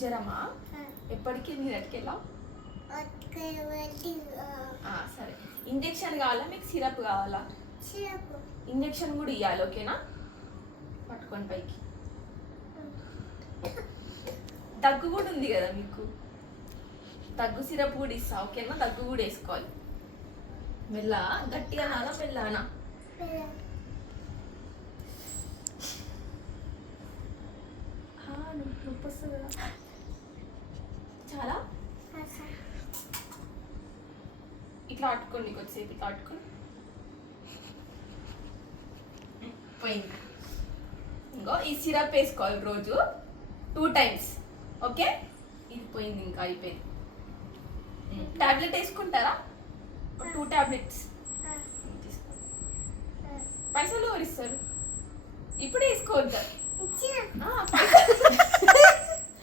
జ్వరమా? ఎప్పటికీ నిన్నటికెళ్ళా? సరే. ఇంజెక్షన్ కావాలా మీకు సిరప్ కావాలా? ఇంజెక్షన్ కూడా ఇవ్వాలి, ఓకేనా? పట్టుకొని పైకి. దగ్గు కూడా ఉంది కదా మీకు, దగ్గు సిరప్ కూడా ఇస్తా, ఓకేనా? దగ్గు కూడా వేసుకోవాలి. మెల్ల గట్టిగా నానా మెల్లనా? నొప్పి వస్తుంది కదా చాలా. ఇట్లా అట్టుకోండి కొద్దిసేపు, ఇట్లా అట్టుకోండి. పోయింది. ఇంకో ఈ సిరప్ వేసుకోవాలి రోజు 2 times, ఓకే? ఇది పోయింది, ఇంకా అయిపోయింది. టాబ్లెట్ వేసుకుంటారా? 2 tablets పైసలు ఎవరు ఇస్తారు? ఇప్పుడు వేసుకోవద్దా?